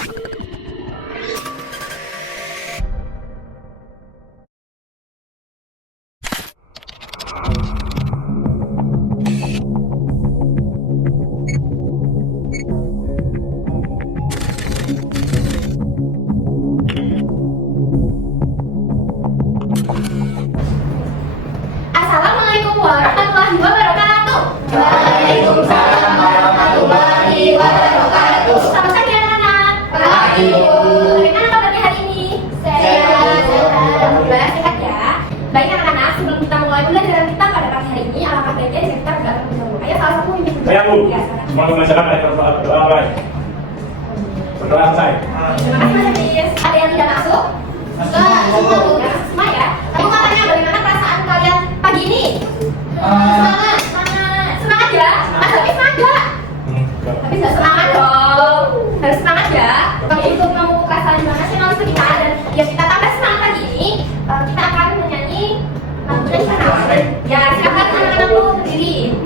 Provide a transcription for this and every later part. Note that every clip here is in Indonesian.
Assalamualaikum warahmatullahi wabarakatuh. Waalaikumsalam warahmatullahi wabarakatuh. Selamat pagi anak-anak. Pagi, Bu. Bagaimana kabarnya hari ini? Sehat. Alhamdulillah sehat ya. Baik anak-anak, sebelum kita mulai pelajaran kita pada pagi hari ini, alangkah baiknya jika kita berdoa terlebih dahulu. Ayo salah satu ini Saya Bu, Ya, sekarang. semua masyarakat ada berdoa baik. Berdoa selesai. Terima kasih Mas Hafiz. Ada yang tidak masuk? Semua ya. Aku mau tanya bagaimana perasaan kalian pagi ini? Semangat ya. Mas Hafiz semangat nggak? Tapi nggak semangat dong. Harus semangat ya. Kalau itu kamu perasaan gimana sih langsung kita dan ya kita tambah semangat pagi ini. Kita akan menyanyi lagu nasional. Ya silakan anak-anak dulu berdiri.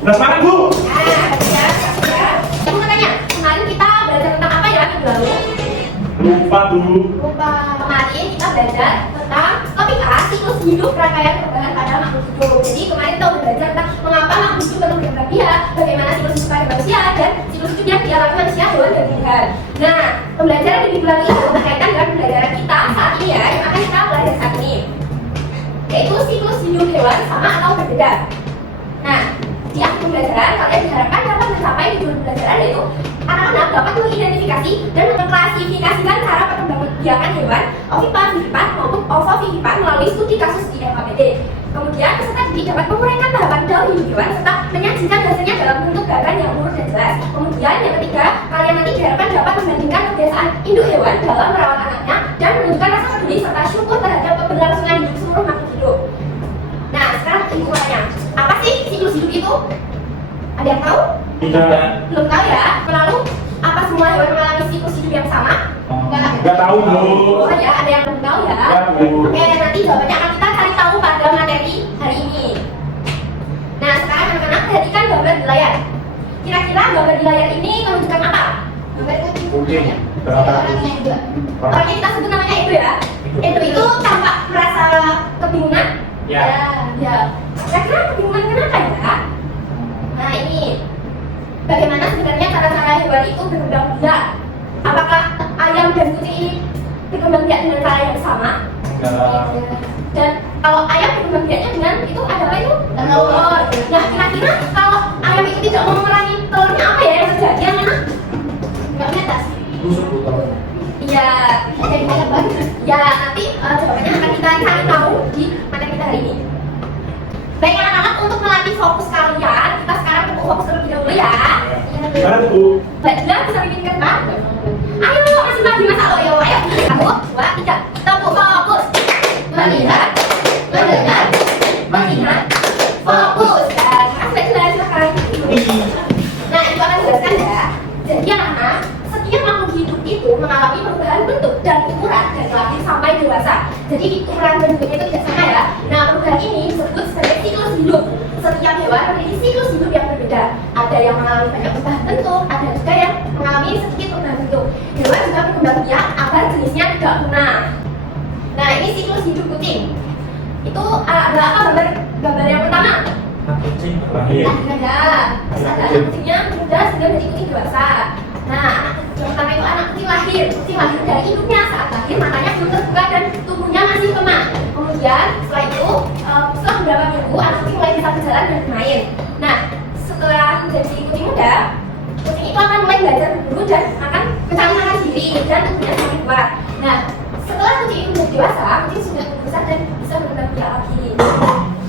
Udah semangat Bu? Aku mau tanya, kemarin kita belajar tentang apa ya minggu lalu? Lupa Bu. Kemarin kita belajar tentang topik A, siklus hidup rangkaian perkembangan pada makhluk hidup. Jadi kemarin kita udah belajar tentang mengapa makhluk hidup perlu berkembang biak, bagaimana siklus hidup pada manusia, dan siklus hidup yang dialami manusia, hewan, dan tumbuhan. Nah, pembelajaran di minggu lalu itu berkaitan dengan pembelajaran kita saat ini ya, yang akan kita belajar saat ini, yaitu siklus hidup hewan sama atau berbeda. Nah, di akhir pembelajaran kalian diharapkan dapat mencapai tujuan pembelajaran, yaitu anak-anak dapat mengidentifikasi dan mengklasifikasikan cara perkembangan biakan hewan, ovivivipan maupun ovovivipan melalui studi kasus di LKPD. Kemudian peserta didik dapat menguraikan tahapan daur hidup hewan serta menyajikan hasilnya dalam bentuk gambaran yang lurus dan jelas. Kemudian yang ketiga, kalian nanti diharapkan dapat membandingkan kebiasaan induk hewan dalam merawat anaknya dan menunjukkan rasa peduli serta syukur terhadap keberlangsungan hidup seluruh makhluk hidup. Nah, sekarang hitungannya. Apa sih siklus hidup itu? Ada yang tahu? Tidak. Belum tahu ya? Lalu, apa semua hewan mengalami siklus hidup yang sama? Enggak tahu Bu. Oh ya, ada yang belum tahu ya? Ya Bu. Oke, nanti jawabannya akan kita cari tahu pada materi hari ini. Nah, sekarang anak-anak perhatikan gambar di layar. Kira-kira gambar di layar ini menunjukkan apa? Gambar Kucing. Berapa? Orangnya kita sebut namanya Edo ya. Edo itu tampak merasa kebingungan. Ya. Ya. Kira-kira kebingungan kenapa ya? Nah ini, bagaimana sebenarnya cara-cara hewan itu berkembang biak? Apakah ayam dan kucing ini berkembang biak dengan cara yang sama? Enggak. Dan kalau ayam berkembang biaknya dengan itu ada apa itu? Telur. Nah kira-kira kalau ayam itu tidak mau memerangi telurnya apa ya yang terjadi? Yang mana? Nggak menetas. Iya, jadi banyak banget. Ya nanti jawabannya akan kita cari tahu di materi kita hari ini. Baik anak-anak, untuk melatih fokus kalian, kita sekarang untuk fokus terlebih dahulu ya. Gimana Bu? Baiklah, bisa dibimbingkan Pak? Ayo, masing-masing masa lo, ayo. 1, 2, 3. Tepuk fokus. Melihat, mendengar, melihat, fokus. Dan sudah jelas silahkan. Nah, itu akan dijelaskan ya. Jadi anak-anak, setiap makhluk hidup itu mengalami perubahan bentuk dan ukuran dari lahir sampai dewasa. Jadi ukuran bentuknya itu tidak sama ya. Nah, perubahan ini disebut sebagai siklus hidup. Setiap hewan memiliki siklus hidup yang berbeda. Ada yang mengalami banyak perubahan bentuk, ada juga yang mengalami sedikit perubahan bentuk. Hewan juga berkembang biak agar jenisnya tidak punah. Nah, ini siklus hidup kucing. Itu ada apa gambar yang pertama? Kucing lahir. Ada anak kucingnya muda sudah menjadi kucing dewasa. Nah, yang pertama itu anak kucing lahir. Kucing lahir dari induknya saat lahir matanya belum terbuka dan tubuhnya masih lemah. Kemudian setelah itu, setelah beberapa minggu anak kucing mulai bisa berjalan dan bermain. Nah, setelah menjadi kucing muda, kucing itu akan mulai belajar berburu dan akan mencari makan sendiri dan tubuhnya semakin kuat. Nah, setelah kucing itu menjadi dewasa, kucing sudah tumbuh besar dan bisa berkembang biak lagi.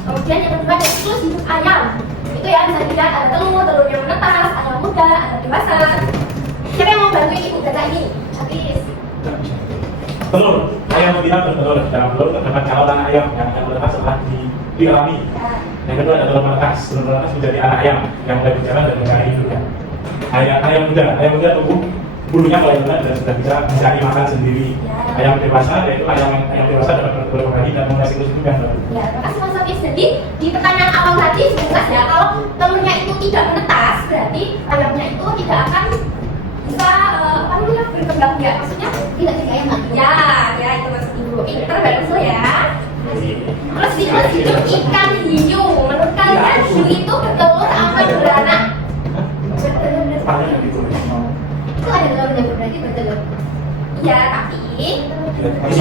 Kemudian yang kedua ada siklus hidup ayam. Itu ya bisa dilihat ada telur yang menetas, ayam muda, ayam dewasa. Siapa yang mau bantuin ibu data ini? Habis. Telur. Ayam betina bertelur. Dalam telur terdapat calon ayam yang akan menetas setelah dialami. Yang kedua ada telur menetas. Telur menetas menjadi anak ayam yang mulai berjalan dan mencari hidupnya. Ayam muda tumbuh bulunya mulai lebat dan sudah bisa mencari makan sendiri. Ayam dewasa yaitu ayam dewasa dapat berkembang dan mulai siklus hidup yang baru. Ya, terima kasih Mas Hafiz. Jadi di pertanyaan awal tadi terbentuk ya. Terus siklus hidup ikan hiu. Menurut kalian hiu itu bertelur apa beranak? Itu ada telurnya berarti bertelur. Iya, tapi jadi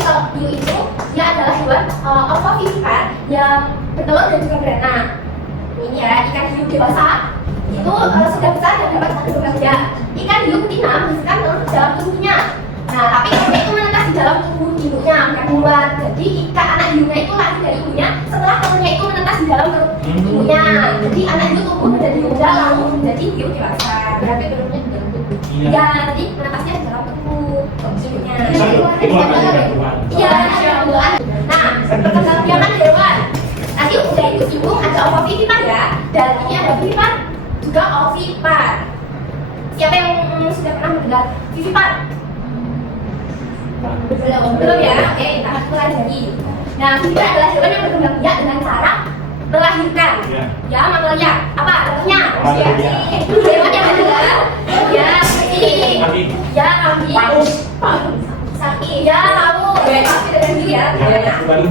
kalau hiu itu dia adalah hewan ovovivipar yang bertelur dan juga beranak. Ini ya, ikan hiu dewasa itu sudah besar dan dapat berkembang biak. Ikan hiu betina menghasilkan telur di dalam tubuhnya. Nah, tapi telurnya itu menetas di dalam tubuh induknya, bukan keluar. Jadi ikan anak hiunya itu lahir dari ibunya setelah telurnya itu menetas di dalam perut ibunya. Jadi anak hiu tumbuh menjadi muda lalu menjadi hiu dewasa. Berarti telurnya di dalam tubuh. Ya, jadi menetasnya di dalam tubuh ibunya. Iya, nah, perkembangan hewan. Tadi udah itu singgung ada ovovivipar ya, dan ini ada vivipar juga ovipar. Siapa yang sudah pernah mendengar vivipar? Belum ya? Oke, kita pelajari. Nah, vivipar adalah hewan yang berkembang biak dengan cara melahirkan. Ya, mamalia. Apa? Contohnya? Hewan yang adalah ya, kucing. Ya, kambing. Sapi. Ya, kamu. Ya, tapi dengan dulu ya. Ya, kambing.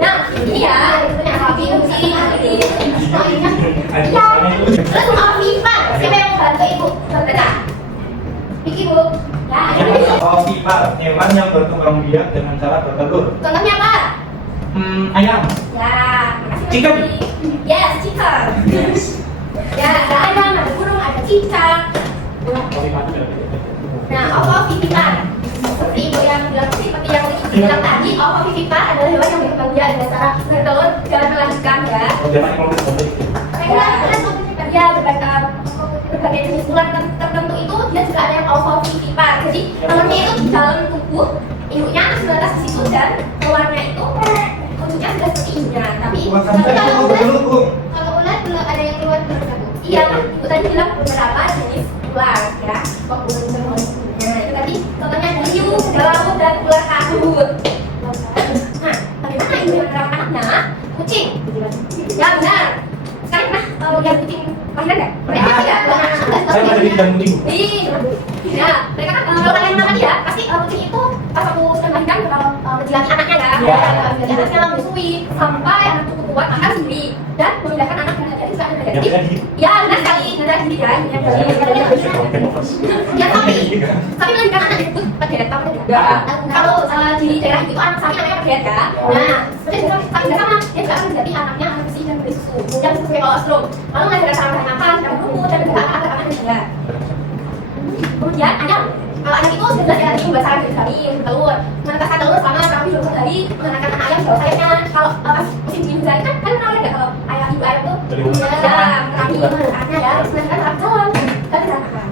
Nah, ini ya, punya kambing, kucing, ya. Terus ovipar. Siapa yang membantu ibu? Berbeda. Ibu. Ya, Ovipar, hewan yang berkembang biak dengan cara bertelur. contohnya apa? Ayam. Ya, Chicken. Yes, chicken. Ya, ada ayam, ada burung, ada cicak. Nah, ovovivipar. Seperti ibu yang bilang, seperti yang bilang tadi, ovovivipar adalah hewan yang berkembang biak dengan cara bertelur dan melahirkan ya. Ya, berbagai jenis ular tertentu itu dia juga ada yang ovovivipar. Jadi telurnya itu di dalam tubuh induknya sebatas di situ dan keluarnya itu wujudnya sudah seperti ibunya. Tapi kalau ular belum ada yang keluar bersatu. Iya, ibu tadi bilang beberapa jenis ular ya. Nah, itu tadi contohnya ada hiu, ada laut dan ular kabut. Nah, bagaimana ibu yang merawat anaknya? Kucing. Ya benar. Sekali pernah lihat kucing lahiran nggak? Mereka tidak. Saya pernah jadi dan kucing. Ya, mereka kan kalau kalian makan ya, pasti kucing itu pas aku sedang melahirkan kalau menjilat anaknya kan, menjilat anaknya menyusui sampai anak cukup kuat makan sendiri dan memindahkan anak dengan hati juga ada jadi. Ya benar sekali, benar sendiri ya. Ya tapi melahirkan anak itu padet, tahu tidak? Kalau di daerah itu anak sapi namanya padet ya. Nah, seperti sapi sama dia juga akan menjadi anaknya akan bersih dan beri susu yang seperti kolostrum. Lalu melahirkan saluran nafas dan rumput dan juga anak juga. Kemudian ayam. Kalau ayam itu sudah jelas ya tadi pembahasan dari telur, menetaskan telur selama kurang lebih 20 hari, mengenakan anak ayam jauh sayapnya. Kalau pas musim dingin hari kan kalian pernah lihat nggak kalau ayam ibu ayam tuh ya kami anaknya ya, sebenarnya tetap jalan, tapi berantakan.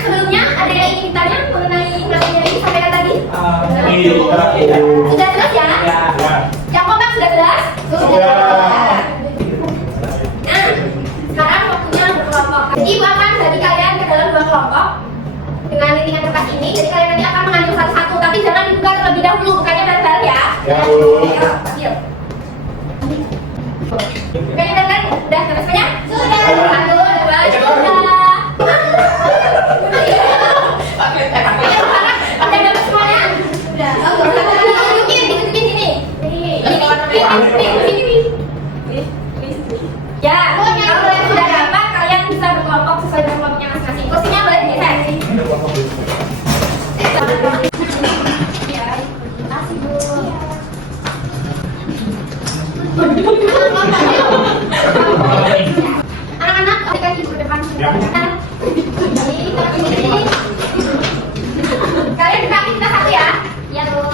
Sebelumnya ada yang ingin ditanya mengenai namanya ini sampaikan tadi? Sudah jelas ya? Yang kompak sudah jelas? Sudah. Nah, sekarang waktunya berkelompok. Ibu akan bagi kalian ke dalam 2 kelompok dengan lintingan kertas ini. Jadi kalian nanti akan mengambil satu-satu, tapi jangan dibuka terlebih dahulu, bukannya bareng-bareng ya. Yuk. Kalian udah dapat semuanya? Sudah. 1, 2, 3. Udah dapat semuanya? Sudah. Tunjukin sini. Ya, kalau kalian sudah dapat, kalian bisa berkelompok sesuai dengan kelompoknya masing-masing. Kursinya boleh digeser. Anak-anak, adegan ibu depan. Kalian kami kita satu ya.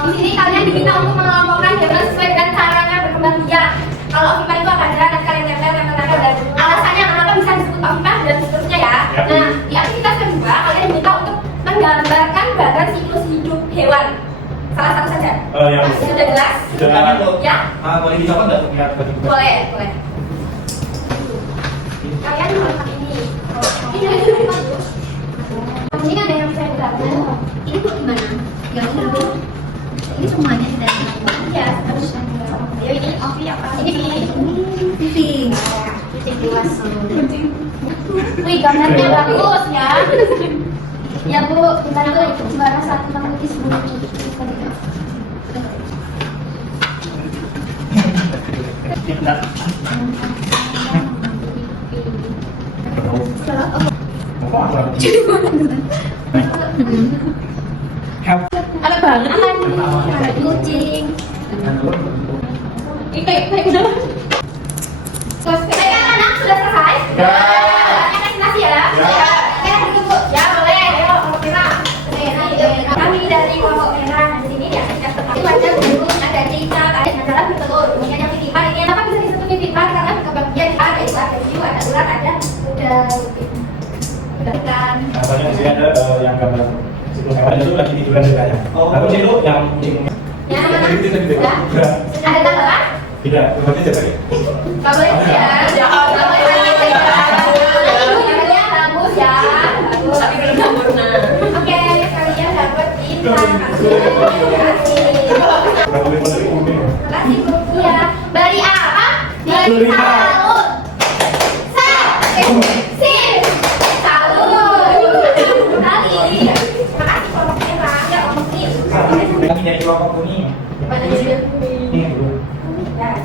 Di sini kalian diminta untuk mengelompokkan hewan sesuai dengan caranya berkembang biak. Kalau ovipar itu akan ada, kalian tempel dan alasannya kenapa bisa disebut ovipar dan seterusnya ya. Nah, di aktivitas kedua kalian diminta untuk menggambarkan badan siklus hidup hewan. Salah satu saja. Sudah jelas? Ya. Boleh dicoba nggak? Boleh. Kalian melakukan ini. Ini ada yang saya gambar. Ini tuh gimana? Yang ini. Ini semuanya sudah. Ya, terus. Ayo ini ovi apa? Ini TV. TV dewasa. Wih, gambarnya bagus ya. Ya Bu, kita itu juara 1 melukis bunga. Ada banget ada kucing. Kayak udah. Baiklah anak sudah selesai. Ya. Presentasi ya. Ya. Tunggu. Ya boleh. Ayo kelompok merah. Kami dari kelompok merah di sini ya. Itu wajar dulu ada cerita ada masalah bertelur. Kemudian yang titipan ini apa bisa disebut titipan karena kebagian ada itu ada hiu ada ular ada udah kan. Katanya di sini ada yang gambar situ hewan itu lagi tiduran bedanya. Tapi itu yang Ya. tidak. Ada tanggapan? Tidak, berarti tidak ya. Gak boleh ya. Jangan bagus ya. Bagus. Tapi belum sempurna. Oke, kalian dapat bintang. Berapa boleh menerima kuning? Makasih Bu. Iya. Bari apa? Bari salut. Sip. Salut. Kali. Makasih kelompok merah. Ya kelompok tim. Kami dari kelompok kuning. Ini dulu.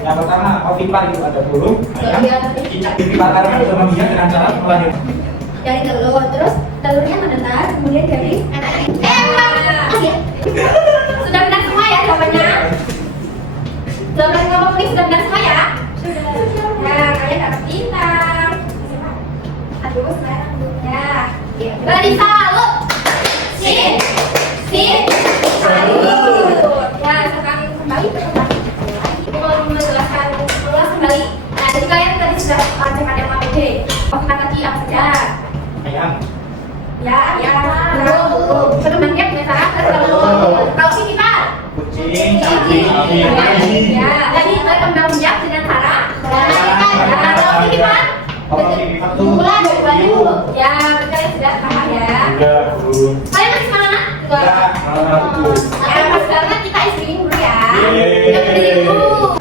Yang pertama, Kofifa itu ada burung, ayam, dipakar sama dia dengan cara melahirkan. Dari telur, terus telurnya menetas, kemudian dari sudah benar semua ya jawabannya. Jawaban kelompok ini sudah benar semua ya. Nah, kalian dapat bintang. Aduh, sekarang ya. Beri salut. Sip. Salut. Ya, sekarang kembali ke tempat. Mau menjelaskan ulas kembali. Nah, jadi kalian tadi sudah baca ada APD. Kata tadi apa saja? Ayam, Ya, burung. Teman-temannya punya cara kalau kita kucing, sapi, ya, jadi berkembang biak dengan cara kalau kita bulan dulu. Ya, kalian sudah paham ya. Sudah, Bu. Kalian masih semangat? Ya, pas banget kita isi dulu ya. Kita berdiri dulu.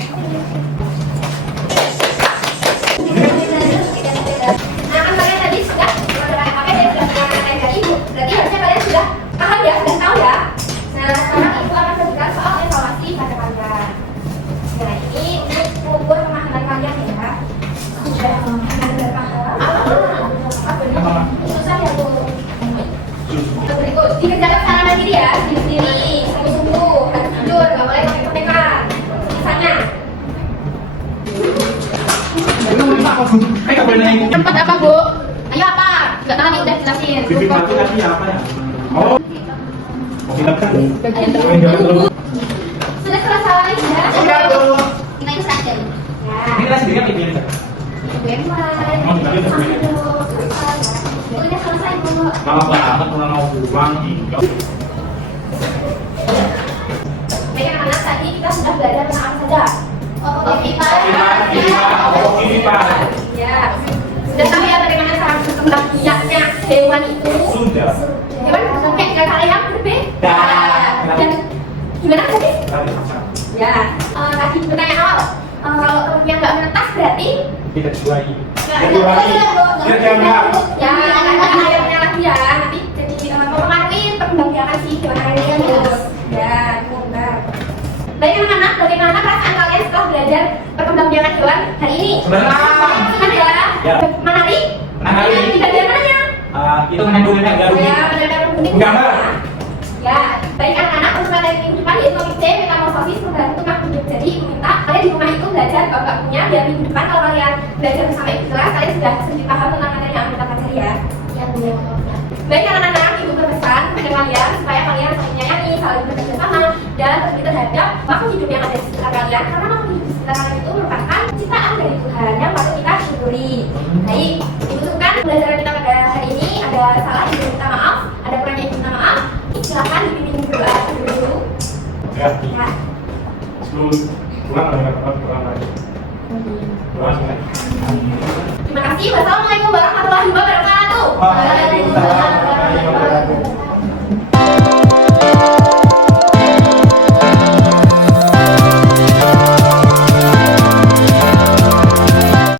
Nah, kan kalian tadi sudah menggunakan APD, sudah menggunakan dari Ibu. Berarti harusnya kalian sudah paham ya, sudah tahu ya. Nah, sekarang Ibu akan berikan soal evaluasi pada kalian. Nah, ini untuk mengukur pemahaman kalian ya. Sudah paham? Susah ya, Bu. Berikut, dikerjakan secara mandiri ya, sendiri, sungguh-sungguh, harus jujur, nggak boleh kontek-kontekan. Misalnya, tempat apa Bu? Ayo apa? Nggak tahu nih udah jelasin. Bibi mati tadi apa ya? Oh, kita kan. Sudah selesai ya? Sudah, Bu. Kita itu saja. Ini kelas sendiri apa ini? Udah selesai Bu. Lama banget mau pulang hingga. Baik anak-anak, tadi kita sudah belajar tentang apa saja? Kofifa. Ya. Sudah tahu ya bagaimana cara berkembang biaknya hewan itu? Sudah. Hewan kayak tiga kali yang berbeda. Dan gimana tadi? Ya. Tadi pertanyaan awal. Kalau telurnya nggak menetas berarti? Tidak jual. Ya, ada ayamnya lagi ya. Nanti jadi mempengaruhi perkembangan si hewan airnya terus. Ya, benar. Baik anak-anak, bagaimana perasaan kalian setelah belajar perkembangan hewan hari ini? Senang ya? Menarik? Di bagian mananya? Itu dengan kuliner garu. Ya, benar-benar penting. Gambar. Ya, baik anak-anak untuk materi minggu depan yaitu topik C, metamorfosis membantu makhluk hidup. Jadi ibu minta kalian di rumah itu belajar bapak punya biar minggu depan kalau kalian belajar bersama ibu kelas kalian sudah sedikit paham tentang materi yang kita pelajari ya. Ya, Bu. Baik anak-anak, ibu berpesan kepada kalian supaya kalian saling menyayangi, saling bekerja sama dan terlebih terhadap makhluk hidup yang ada di sekitar kalian karena makhluk hidup di sekitar kalian itu merupakan ciptaan dari Tuhan yang patut kita syukuri. Baik, ibu cukupkan pelajaran kita pada hari ini. Ada salah ibu minta maaf, ada kurangnya ibu minta maaf. Silakan dipimpin berdoa dulu. Ya. Ya. Sebelum pulang ada kata pulang lagi. Doa semua. Terima kasih. Wassalamualaikum warahmatullahi wabarakatuh. Waalaikumsalam warahmatullahi wabarakatuh.